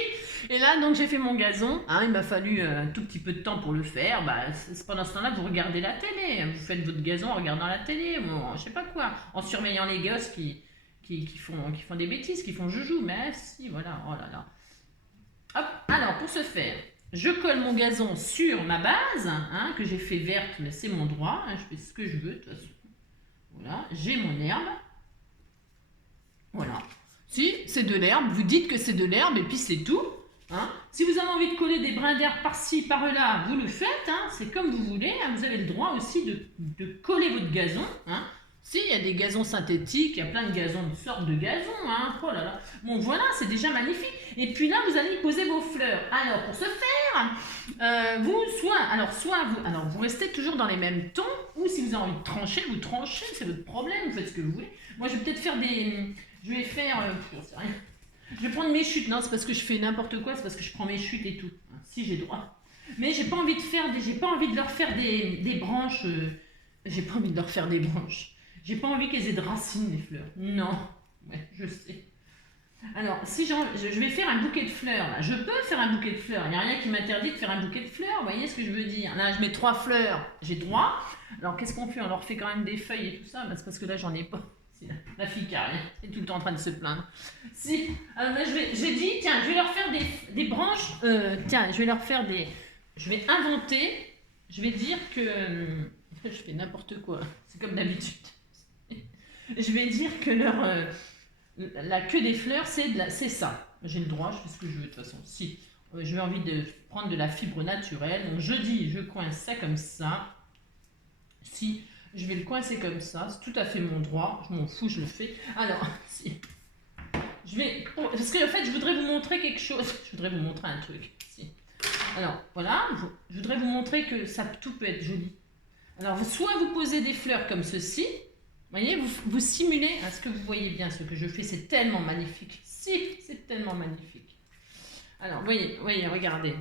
Et là, donc j'ai fait mon gazon. Hein, il m'a fallu un tout petit peu de temps pour le faire. Bah, pendant ce temps-là, vous regardez la télé. Vous faites votre gazon en regardant la télé. Bon, je sais pas quoi. En surveillant les gosses qui font des bêtises, qui font joujou. Mais si, voilà. Oh là là. Hop. Alors, pour ce faire, je colle mon gazon sur ma base, hein, que j'ai fait verte, mais c'est mon droit. Hein, je fais ce que je veux, de toute façon. Voilà, j'ai mon herbe. Voilà. Si, c'est de l'herbe, vous dites que c'est de l'herbe et puis c'est tout. Hein. Si vous avez envie de coller des brins d'herbe par-ci, par-là, vous le faites. Hein. C'est comme vous voulez. Hein. Vous avez le droit aussi de coller votre gazon. Hein. Si, il y a des gazons synthétiques, il y a plein de gazons, de sortes de gazons. Hein. Oh là là. Bon, voilà, c'est déjà magnifique. Et puis là, vous allez y poser vos fleurs. Alors, pour ce faire, vous restez toujours dans les mêmes tons, ou si vous avez envie de trancher, vous tranchez, c'est votre problème, vous faites ce que vous voulez. Moi, je vais peut-être faire je vais prendre mes chutes. Non, c'est parce que je fais n'importe quoi, c'est parce que je prends mes chutes et tout. Si, j'ai droit. Mais j'ai pas envie de leur faire des branches. J'ai pas envie de leur faire des branches. J'ai pas envie qu'elles aient de racines, les fleurs. Non. Ouais, je sais. Alors, si je vais faire un bouquet de fleurs, là. Je peux faire un bouquet de fleurs. Il n'y a rien qui m'interdit de faire un bouquet de fleurs. Vous voyez ce que je veux dire? Là, je mets 3 fleurs. J'ai droit. Alors, qu'est-ce qu'on fait? On leur fait quand même des feuilles et tout ça. C'est parce que là, j'en ai pas. C'est la fille qui a rien. Elle est tout le temps en train de se plaindre. Si. Alors, là, j'ai dit, tiens, je vais leur faire des branches. Je vais inventer. Je vais dire que... je fais n'importe quoi. C'est comme d'habitude. Je vais dire que la queue des fleurs, c'est ça. J'ai le droit, je fais ce que je veux de toute façon. Si j'ai envie de prendre de la fibre naturelle, donc je coince ça comme ça. Si je vais le coincer comme ça, c'est tout à fait mon droit. Je m'en fous, je le fais. Alors, si. Parce que en fait, je voudrais vous montrer quelque chose. Je voudrais vous montrer un truc. Si. Alors, voilà. Je voudrais vous montrer que tout peut être joli. Alors, soit vous posez des fleurs comme ceci. Vous voyez, vous simulez, hein, ce que vous voyez bien, ce que je fais, c'est tellement magnifique. Si, c'est tellement magnifique. Alors, voyez, regardez.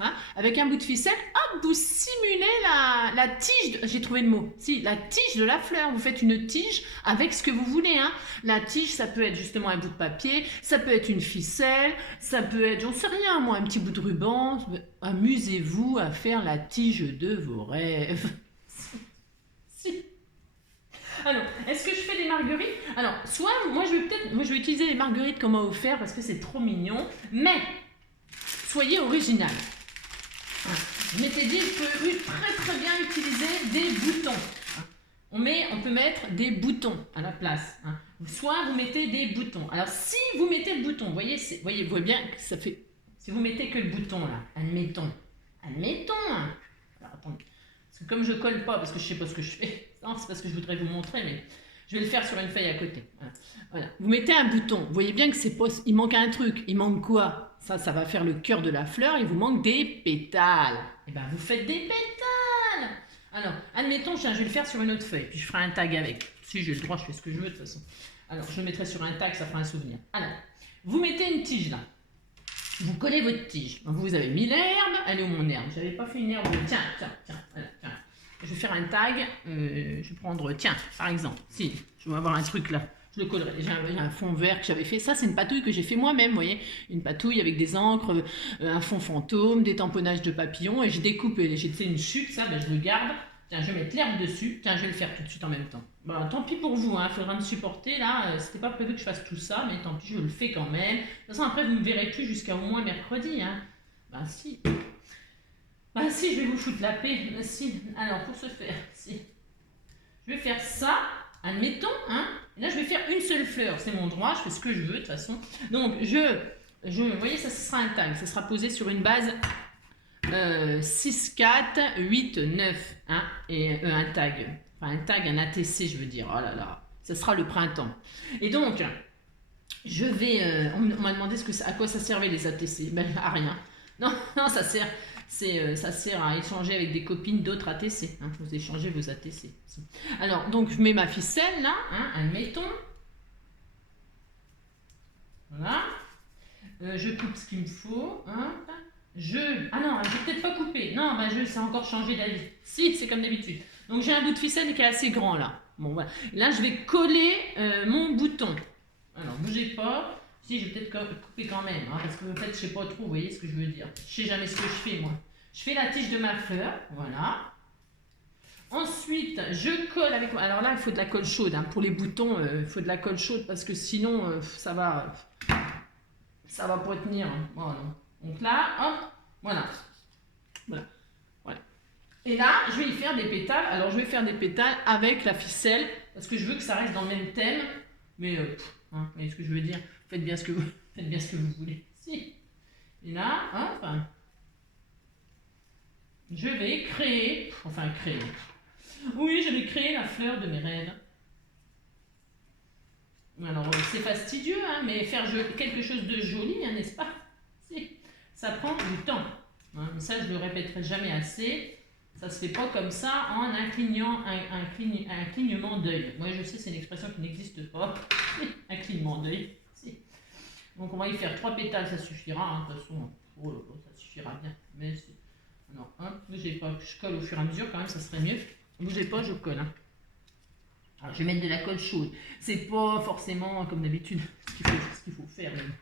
Hein, avec un bout de ficelle, hop, vous simulez la tige, j'ai trouvé le mot, si, la tige de la fleur. Vous faites une tige avec ce que vous voulez. Hein. La tige, ça peut être justement un bout de papier, ça peut être une ficelle, ça peut être, j'en sais rien, moi, un petit bout de ruban. Amusez-vous à faire la tige de vos rêves. Si. Alors, est-ce que je fais des marguerites? Alors, soit, moi je vais utiliser les marguerites qu'on m'a offert parce que c'est trop mignon, mais soyez original. Je m'étais dit, je peux très très bien utiliser des boutons. on peut mettre des boutons à la place. Hein. Soit vous mettez des boutons. Alors si vous mettez le bouton, vous voyez bien que ça fait... Si vous mettez que le bouton là, admettons. Hein. Alors attendez, parce que comme je colle pas, parce que je sais pas ce que je fais, non c'est parce que je voudrais vous montrer, mais je vais le faire sur une feuille à côté. Voilà. Vous mettez un bouton, vous voyez bien que c'est pas... Il manque un truc, il manque quoi? Ça va faire le cœur de la fleur, il vous manque des pétales. Et bien vous faites des pétales. Alors, admettons, je vais le faire sur une autre feuille, puis je ferai un tag avec. Si j'ai le droit, je fais ce que je veux de toute façon. Alors, je le mettrai sur un tag, ça fera un souvenir. Alors, vous mettez une tige là. Vous collez votre tige. Donc, vous avez mis l'herbe. Elle est où mon herbe? J'avais pas fait une herbe. Tiens. Voilà, tiens. Je vais faire un tag. Je vais prendre, tiens, par exemple. Si, je vais avoir un truc là. Je le collerai. J'ai un fond vert que j'avais fait. Ça, c'est une patouille que j'ai fait moi-même, vous voyez. Une patouille avec des encres, un fond fantôme, des tamponnages de papillons. Et je découpe, j'ai une chute, ça, ben, je le garde. Tiens, je vais mettre l'herbe dessus. Tiens, je vais le faire tout de suite en même temps. Bon, tant pis pour vous, il faudra me supporter. Là, c'était pas prévu que je fasse tout ça, mais tant pis, je le fais quand même. De toute façon, après, vous ne me verrez plus jusqu'à au moins mercredi. Hein. Ben si. Ben si, je vais vous foutre la paix. Ben si. Alors, pour ce faire, si. Je vais faire ça. Admettons, hein, et là je vais faire une seule fleur, c'est mon droit, je fais ce que je veux de toute façon. Donc vous voyez, ça ce sera un tag, ça sera posé sur une base 6, 4, 8, 9, hein, et un tag, enfin un tag, un ATC je veux dire, oh là là, ça sera le printemps. Et donc, je vais, on m'a demandé à quoi ça servait les ATC, ben à rien, non, ça sert... ça sert à échanger avec des copines d'autres ATC. Hein, vous échangez vos ATC. Alors, donc, je mets ma ficelle là, hein, admettons. Voilà. Je coupe ce qu'il me faut. Hein. Ah non, je vais peut-être pas couper. Non, c'est encore changé d'avis. Si, c'est comme d'habitude. Donc, j'ai un bout de ficelle qui est assez grand là. Bon, voilà. Là, je vais coller mon bouton. Alors, bougez pas. Si, je vais peut-être couper quand même, hein, parce que en fait, je sais pas trop, vous voyez ce que je veux dire. Je sais jamais ce que je fais, moi. Je fais la tige de ma fleur, voilà. Ensuite, je colle avec... Alors là, il faut de la colle chaude. Hein. Pour les boutons, il faut de la colle chaude, parce que sinon, ça va pas tenir. Hein. Voilà. Donc là, hop, voilà. Et là, je vais y faire des pétales. Alors, je vais faire des pétales avec la ficelle, parce que je veux que ça reste dans le même thème. Mais, hein, vous voyez ce que je veux dire? Faites bien ce que vous voulez. Si. Et là, hop, je vais créer. Oui, je vais créer la fleur de mes rêves. Alors, c'est fastidieux, hein, mais faire quelque chose de joli, hein, n'est-ce pas? Si. Ça prend du temps. Hein, mais ça, je le répéterai jamais assez. Ça se fait pas comme ça en un clignement d'œil. Moi, je sais, c'est une expression qui n'existe pas. Un clignement d'œil. Donc on va y faire 3 pétales, ça suffira, hein, de toute façon, ça suffira bien. Mais non, hein, bougez pas, je colle au fur et à mesure quand même, ça serait mieux. Bougez pas, je colle. Hein. Alors je vais mettre de la colle chaude. C'est pas forcément comme d'habitude ce qu'il faut faire. Même.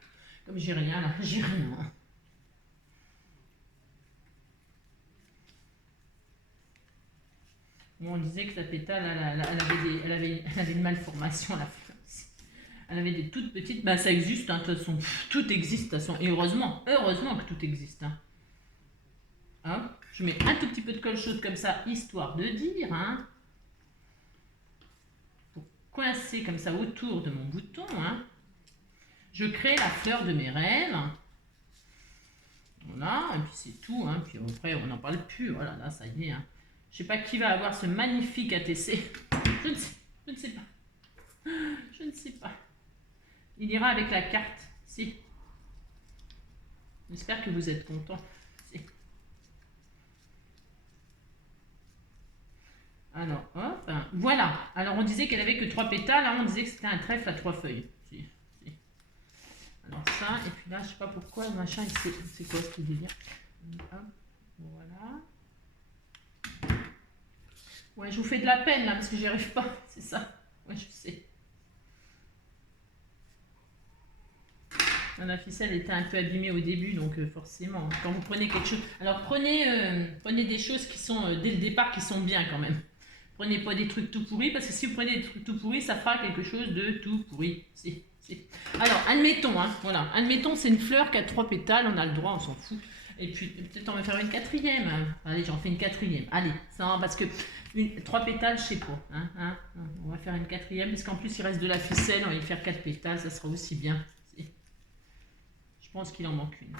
Comme j'ai rien là, j'ai rien. Bon, on disait que la pétale, elle avait une malformation la fleur. Elle avait des toutes petites, ça existe, hein, de toute façon, tout existe, de toute façon, et heureusement que tout existe. Hein. Hein, je mets un tout petit peu de colle chaude comme ça, histoire de dire, hein, pour coincer comme ça autour de mon bouton. Hein. Je crée la fleur de mes rêves. Voilà, et puis c'est tout, hein, puis après on n'en parle plus, voilà, là ça y est. Hein. Je sais pas qui va avoir ce magnifique ATC, je ne sais pas. Je ne sais pas. Il ira avec la carte. Si. J'espère que vous êtes contents. Si. Alors, hop. Voilà. Alors, on disait qu'elle avait que 3 pétales. Là, on disait que c'était un trèfle à 3 feuilles. Si. Alors, ça. Et puis là, je sais pas pourquoi, le machin, c'est quoi ce délire? Hop. Voilà. Ouais, je vous fais de la peine, là, parce que j'y arrive pas. C'est ça. Ouais, je sais. La ficelle était un peu abîmée au début, donc forcément, quand vous prenez quelque chose... Alors prenez des choses qui sont, dès le départ, qui sont bien quand même. Prenez pas des trucs tout pourris, parce que si vous prenez des trucs tout pourris, ça fera quelque chose de tout pourri. Si. Alors, admettons, hein, voilà. Admettons, c'est une fleur qui a 3 pétales, on a le droit, on s'en fout. Et puis peut-être on va faire une quatrième. Hein. Allez, j'en fais une quatrième. Allez, ça, parce que 3 pétales, je sais pas. Hein. On va faire une quatrième, parce qu'en plus il reste de la ficelle, on va y faire 4 pétales, ça sera aussi bien. Je pense qu'il en manque une.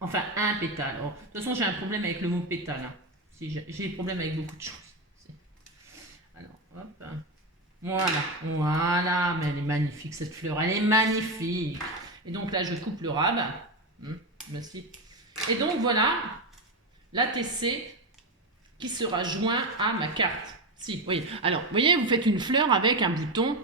Enfin, un pétale. Oh, de toute façon, j'ai un problème avec le mot pétale. Hein. Si, j'ai des problèmes avec beaucoup de choses. Alors, hop. Voilà. Mais elle est magnifique, cette fleur. Elle est magnifique. Et donc là, je coupe le rab. Merci. Et donc, voilà l'ATC qui sera joint à ma carte. Si, vous voyez. Alors, vous voyez, vous faites une fleur avec un bouton.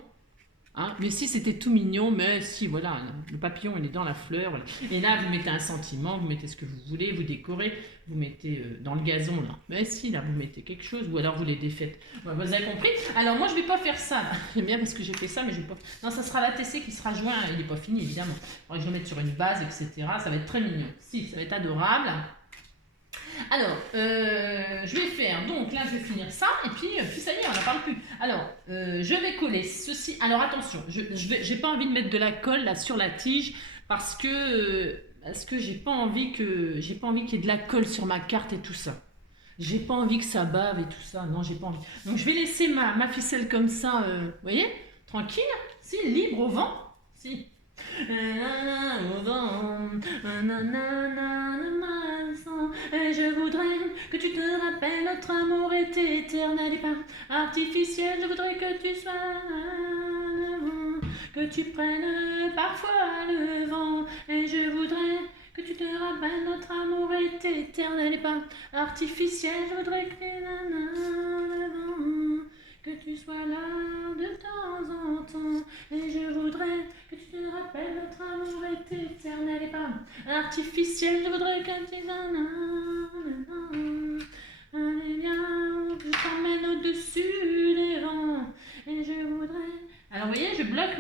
Hein, mais si c'était tout mignon, mais si, voilà, le papillon, il est dans la fleur. Voilà. Et là, vous mettez un sentiment, vous mettez ce que vous voulez, vous décorez, vous mettez dans le gazon, là. Mais si, là, vous mettez quelque chose, ou alors vous les défaites. Voilà, vous avez compris? Alors, moi, je ne vais pas faire ça. J'aime bien parce que j'ai fait ça, mais je vais pas... Non, ça sera l'ATC qui sera joint. Il n'est pas fini, évidemment. Alors, je vais le mettre sur une base, etc. Ça va être très mignon. Si, ça va être adorable. Alors, je vais faire, donc là je vais finir ça, et puis ça y est, on n'en parle plus. Alors, je vais coller ceci. Alors attention, j'ai pas envie de mettre de la colle là sur la tige, parce que j'ai pas envie qu'il y ait de la colle sur ma carte et tout ça. J'ai pas envie que ça bave et tout ça, non, j'ai pas envie. Donc je vais laisser ma ficelle comme ça, vous voyez, tranquille, si, libre au vent, si. Au vent, et je voudrais que tu te rappelles, notre amour est éternel et pas artificiel. Je voudrais que tu sois que tu prennes parfois le vent. Et je voudrais que tu te rappelles, notre amour est éternel et pas artificiel. Je voudrais que tu sois là de temps en temps. Et je voudrais que tu te rappelles, notre amour est éternel et pas artificiel. Je voudrais que tu je t'emmène au-dessus des vents. Et je voudrais... Alors vous voyez, je bloque.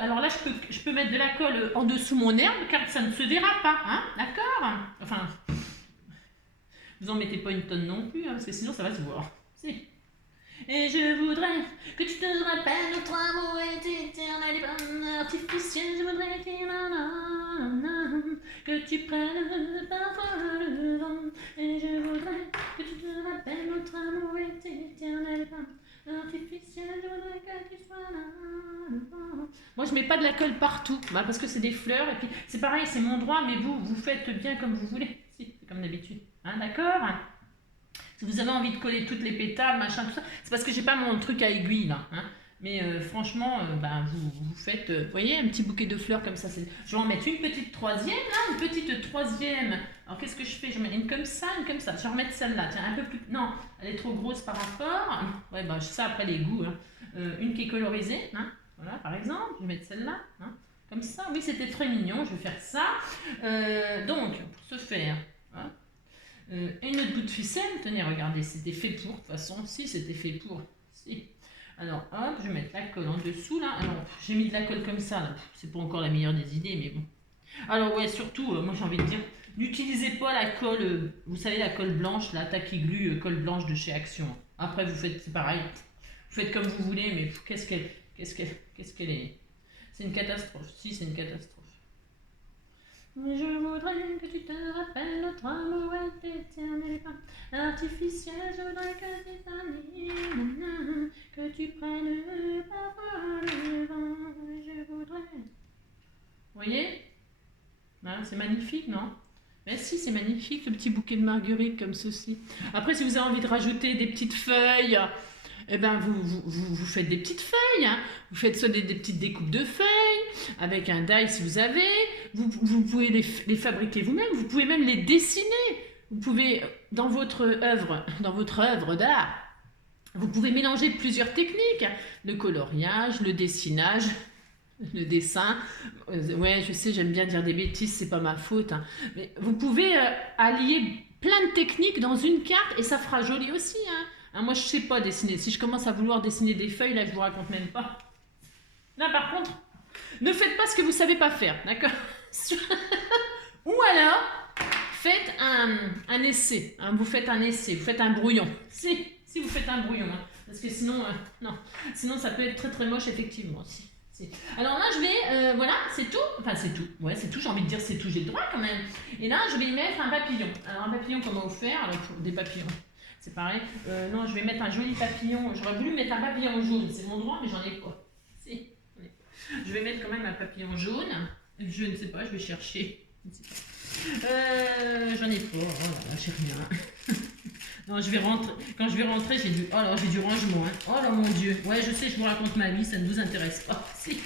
Alors là, je peux mettre de la colle en dessous mon herbe, car ça ne se verra pas, hein, d'accord? Enfin, vous en mettez pas une tonne non plus, hein, parce que sinon ça va se voir. Si. Et je voudrais que tu te rappelles, notre amour est éternel et pas artificiel. Je voudrais que tu prennes parfois le vent. Et je voudrais que tu te rappelles, notre amour est éternel et pas artificiel. Je voudrais que tu sois là. Moi, je mets pas de la colle partout, parce que c'est des fleurs. Et puis, c'est pareil, c'est mon droit, mais vous faites bien comme vous voulez. Si, c'est comme d'habitude. Hein, d'accord? Si vous avez envie de coller toutes les pétales, machin, tout ça, c'est parce que j'ai pas mon truc à aiguille là. Hein. Mais franchement, vous faites, vous voyez, un petit bouquet de fleurs comme ça. Je vais en mettre une petite troisième là, une petite troisième. Alors qu'est-ce que je fais? Je mets une comme ça, une comme ça. Je vais remettre celle-là, tiens, un peu plus. Non, elle est trop grosse par rapport. Ouais, ça après les goûts. Hein. Une qui est colorisée, hein. Voilà, par exemple. Je vais mettre celle-là, hein. Comme ça. Oui, c'était très mignon. Je vais faire ça. Donc, pour ce faire. Hein, une autre bout de ficelle, tenez, regardez, c'était fait pour, de toute façon, si, c'était fait pour, si. Alors, hop, je vais mettre la colle en dessous, là. Alors, j'ai mis de la colle comme ça, là. C'est pas encore la meilleure des idées, mais bon. Alors, ouais, surtout, moi, j'ai envie de dire, n'utilisez pas la colle, vous savez, la colle blanche, la Tacky Glue, colle blanche de chez Action. Après, vous faites, c'est pareil, vous faites comme vous voulez, mais qu'est-ce qu'elle est? C'est une catastrophe, si, c'est une catastrophe. Je voudrais que tu te rappelles, notre amour est éternel et pas artificiel. Je voudrais que tu t'animes, que tu prennes parfois le vent. Je voudrais... Vous voyez? C'est magnifique, non? Mais si, c'est magnifique, le petit bouquet de marguerite comme ceci. Après, si vous avez envie de rajouter des petites feuilles... Eh ben, vous faites des petites feuilles, hein. Vous faites soit des petites découpes de feuilles, avec un die si vous avez, vous pouvez les fabriquer vous-même, vous pouvez même les dessiner. Vous pouvez, dans votre œuvre d'art, vous pouvez mélanger plusieurs techniques, le coloriage, le dessinage, le dessin. Ouais, je sais, j'aime bien dire des bêtises, c'est pas ma faute, hein. Mais vous pouvez allier plein de techniques dans une carte et ça fera joli aussi, hein. Moi, je sais pas dessiner. Si je commence à vouloir dessiner des feuilles, là, je vous raconte même pas. Là, par contre, ne faites pas ce que vous savez pas faire, d'accord? Ou alors, faites un essai. Hein, vous faites un essai, vous faites un brouillon. Si vous faites un brouillon. Hein, parce que sinon, non. Sinon, ça peut être très très moche, effectivement. Si. Alors là, je vais, voilà, c'est tout. Enfin, c'est tout. Ouais, c'est tout, j'ai envie de dire c'est tout, j'ai le droit quand même. Et là, je vais y mettre un papillon. Alors, un papillon qu'on m'a offert, alors, des papillons. C'est pareil. Non, je vais mettre un joli papillon. J'aurais voulu mettre un papillon jaune, c'est mon droit, mais j'en ai pas. Si. Je vais mettre quand même un papillon jaune. Je ne sais pas, je vais chercher. Je ne sais pas. J'en ai pas. Oh là là, j'ai rien. Non, je vais rentrer. Quand je vais rentrer, j'ai du. Oh là, j'ai du rangement. Hein. Oh là, mon Dieu. Ouais, je sais, je vous raconte ma vie, ça ne vous intéresse pas. Si.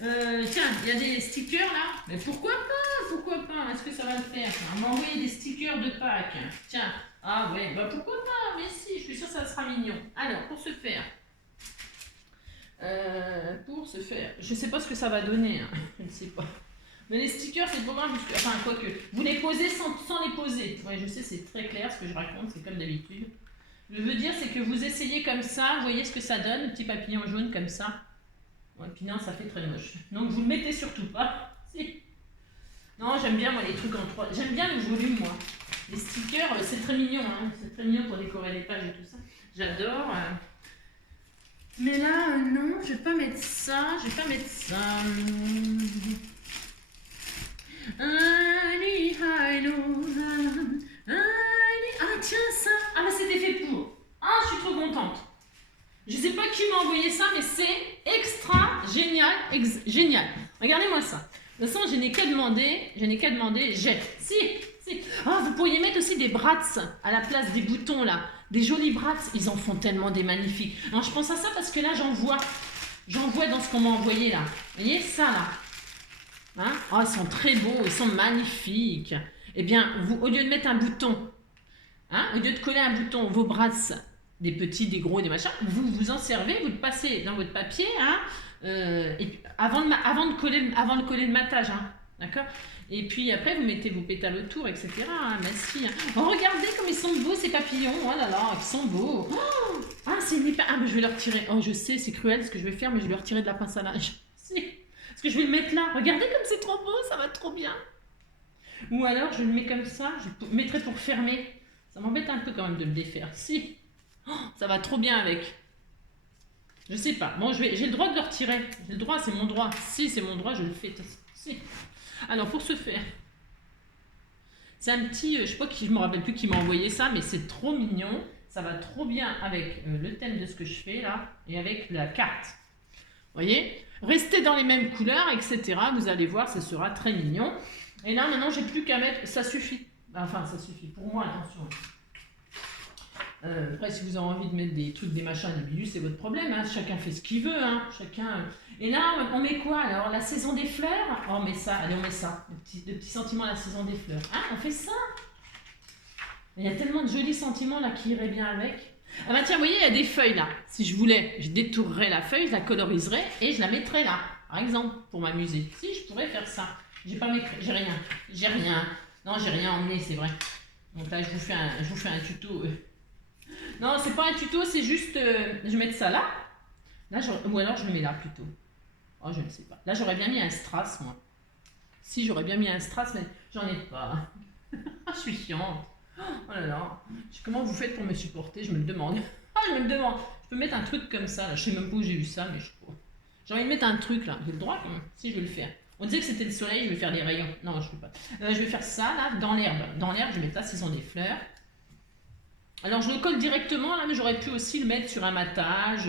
Tiens, il y a des stickers là. Mais pourquoi pas? Pourquoi pas? Est-ce que ça va le faire? On m'a envoyé des stickers de Pâques. Tiens. Ah ouais, bah pourquoi pas? Mais si, je suis sûre que ça sera mignon. Alors, pour ce faire. Je sais pas ce que ça va donner. Hein. Je ne sais pas. Mais les stickers, c'est pour voir jusque. Enfin, quoi que. Vous les posez sans les poser. Ouais, je sais, c'est très clair ce que je raconte, c'est comme d'habitude. Je veux dire, c'est que vous essayez comme ça, vous voyez ce que ça donne, le petit papillon jaune comme ça. Ouais, puis non, ça fait très moche. Donc vous le mettez surtout pas. Si. Non, j'aime bien moi les trucs en 3. J'aime bien le volume, moi. Les stickers, c'est très mignon, hein. C'est très mignon pour décorer les pages et tout ça. J'adore. Mais là, non, je vais pas mettre ça. Je vais pas mettre ça. Ah tiens ça. Ah bah c'était fait pour. Ah je suis trop contente. Je sais pas qui m'a envoyé ça mais c'est extra génial. Génial. Regardez-moi ça. De toute façon je n'ai qu'à demander. J'ai. Si. Ah vous pourriez mettre aussi des brats à la place des boutons là. Des jolis brats. Ils en font tellement des magnifiques. Alors je pense à ça parce que là j'en vois dans ce qu'on m'a envoyé là. Vous voyez ça là. Hein? Oh, ils sont très beaux, ils sont magnifiques. Eh bien, vous, au lieu de mettre un bouton, hein, au lieu de coller un bouton, vos brasses, des petits, des gros, des machins, vous vous en servez, vous le passez dans votre papier, hein, et puis, avant de coller le matage, hein, d'accord. Et puis après, vous mettez vos pétales autour, etc. Hein, merci. Hein. Oh, regardez comme ils sont beaux ces papillons. Oh là là, ils sont beaux. Oh, ah, c'est une hyper. Ah, mais je vais leur tirer. Oh, je sais, c'est cruel ce que je vais faire, mais je vais leur tirer de la pince à linge. Si. Parce que je vais le mettre là. Regardez comme c'est trop beau, ça va trop bien. Ou alors je le mets comme ça, je le mettrai pour fermer. Ça m'embête un peu quand même de le défaire. Si. Oh, ça va trop bien avec. Je sais pas. Bon, j'ai le droit de le retirer. J'ai le droit, c'est mon droit. Si, c'est mon droit, je le fais. Si. Alors, pour ce faire, c'est un petit, je sais pas qui, je me rappelle plus qui m'a envoyé ça, mais c'est trop mignon. Ça va trop bien avec le thème de ce que je fais là et avec la carte. Vous voyez? Restez dans les mêmes couleurs, etc. Vous allez voir, ça sera très mignon. Et là, maintenant, j'ai plus qu'à mettre... Ça suffit. Enfin, ça suffit. Pour moi, attention. Après, si vous avez envie de mettre des trucs, des machins, des bidules, c'est votre problème. Hein. Chacun fait ce qu'il veut. Hein. Chacun... Et là, on met quoi alors? La saison des fleurs? Oh, on met ça. Allez, on met ça. Le petit sentiment à la saison des fleurs. Ah, on fait ça. Il y a tellement de jolis sentiments là qui iraient bien avec. Ah bah tiens, vous voyez, il y a des feuilles là. Si je voulais, je détourerais la feuille, je la coloriserais et je la mettrais là, par exemple, pour m'amuser. Si, je pourrais faire ça. J'ai rien. Non, j'ai rien emmené, c'est vrai. Donc là, je vous fais un tuto. Non, c'est pas un tuto, c'est juste, je vais mettre ça là. Là, ou alors je le mets là plutôt. Oh, je ne sais pas. Là, j'aurais bien mis un strass, moi. Si, j'aurais bien mis un strass, mais j'en ai pas. Je suis chiante. Oh là là, comment vous faites pour me supporter? Je me le demande. Ah, je me le demande. Je peux mettre un truc comme ça, là. Je sais même pas où j'ai vu ça, mais je sais pas. J'ai envie de mettre un truc là. J'ai le droit quand même. Si, je vais le faire. On disait que c'était le soleil, je vais faire des rayons. Non, je ne peux pas. Je vais faire ça là, dans l'herbe. Dans l'herbe, je vais mettre la saison des fleurs. Alors, je le colle directement là, mais j'aurais pu aussi le mettre sur un matage,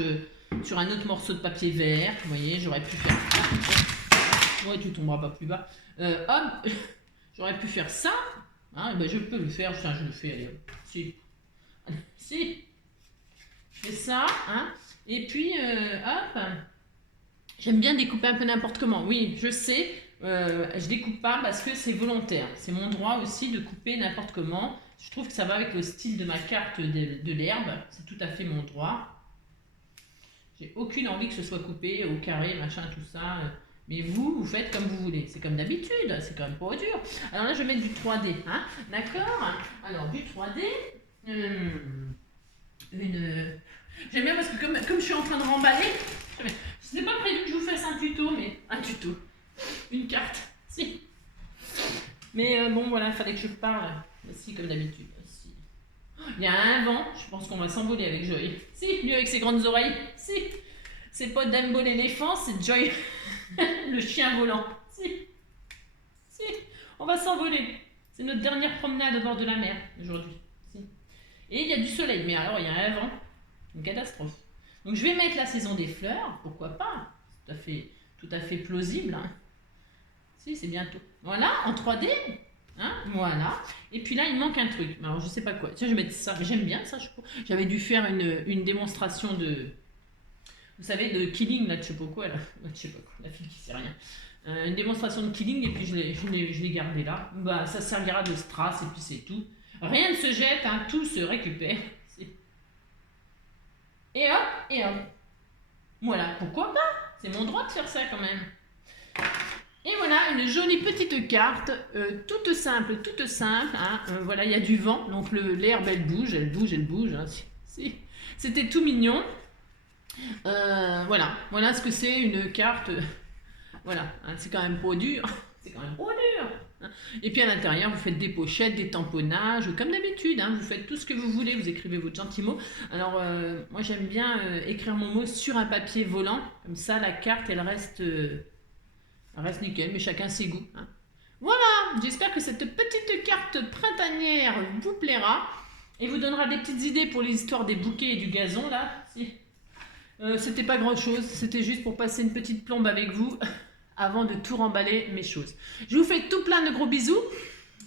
sur un autre morceau de papier vert. Vous voyez, j'aurais pu faire ça. Ouais, tu tomberas pas plus bas. Hop, j'aurais pu faire ça. Hein, ben je peux le faire, je le fais, allez, si. Si. Je fais ça, hein. Et puis, hop. J'aime bien découper un peu n'importe comment. Oui, je sais, je découpe pas parce que c'est volontaire. C'est mon droit aussi de couper n'importe comment. Je trouve que ça va avec le style de ma carte de l'herbe. C'est tout à fait mon droit. J'ai aucune envie que ce soit coupé au carré, machin, tout ça. Mais vous faites comme vous voulez. C'est comme d'habitude, c'est quand même pas dur. Alors là, je vais mettre du 3D, hein, d'accord? Alors, du 3D, j'aime bien parce que comme je suis en train de remballer, ce n'est pas prévu que je vous fasse un tuto, mais un tuto. Une carte, si. Mais bon, voilà, il fallait que je parle. Si, comme d'habitude. Si. Il y a un vent, je pense qu'on va s'envoler avec Joy. Si, lui avec ses grandes oreilles. Si. C'est pas Dumbo l'éléphant, c'est Joy le chien volant. Si, on va s'envoler. C'est notre dernière promenade au bord de la mer aujourd'hui. Si. Et il y a du soleil, mais alors il y a un vent, une catastrophe. Donc je vais mettre la saison des fleurs, pourquoi pas. Tout à fait plausible. Hein. Si, c'est bientôt. Voilà, en 3D. Hein, voilà. Et puis là, il manque un truc. Alors, je sais pas quoi. Tiens, je vais mettre ça. J'aime bien ça. J'avais dû faire une démonstration de... Vous savez, de Killing, là, je sais pas quoi. Là. Je sais pas quoi. La fille qui sait rien. Une démonstration de Killing, et puis je l'ai gardé là. Bah, ça servira de strass, et puis c'est tout. Rien ne se jette, hein, tout se récupère. Et hop. Voilà, pourquoi pas? C'est mon droit de faire ça quand même. Et voilà, une jolie petite carte, toute simple. Hein. Voilà, il y a du vent, donc l'herbe, elle bouge. Hein. C'était tout mignon. Voilà ce que c'est une carte. Voilà, hein, c'est quand même pas dur. Hein. Et puis à l'intérieur, vous faites des pochettes, des tamponnages, comme d'habitude. Hein, vous faites tout ce que vous voulez, vous écrivez votre gentil mot. Alors, moi j'aime bien écrire mon mot sur un papier volant. Comme ça, la carte, elle reste nickel, mais chacun ses goûts. Hein. Voilà, j'espère que cette petite carte printanière vous plaira et vous donnera des petites idées pour les histoires des bouquets et du gazon, là. C'était pas grand-chose, c'était juste pour passer une petite plombe avec vous avant de tout remballer mes choses. Je vous fais tout plein de gros bisous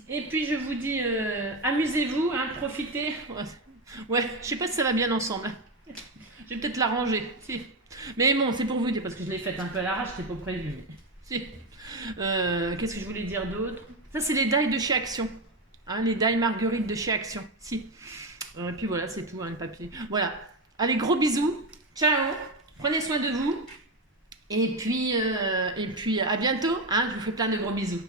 et puis je vous dis amusez-vous, hein, profitez. Ouais, je sais pas si ça va bien ensemble. Je vais peut-être l'arranger. Si. Mais bon, c'est pour vous dire parce que je l'ai faite un peu à l'arrache, c'était pas prévu. Si. Qu'est-ce que je voulais dire d'autre? Ça, c'est les die de chez Action. Hein, les die Marguerite de chez Action. Si. Et puis voilà, c'est tout, hein, le papier. Voilà. Allez, gros bisous. Ciao. Prenez soin de vous. Et puis à bientôt. Hein, je vous fais plein de gros bisous.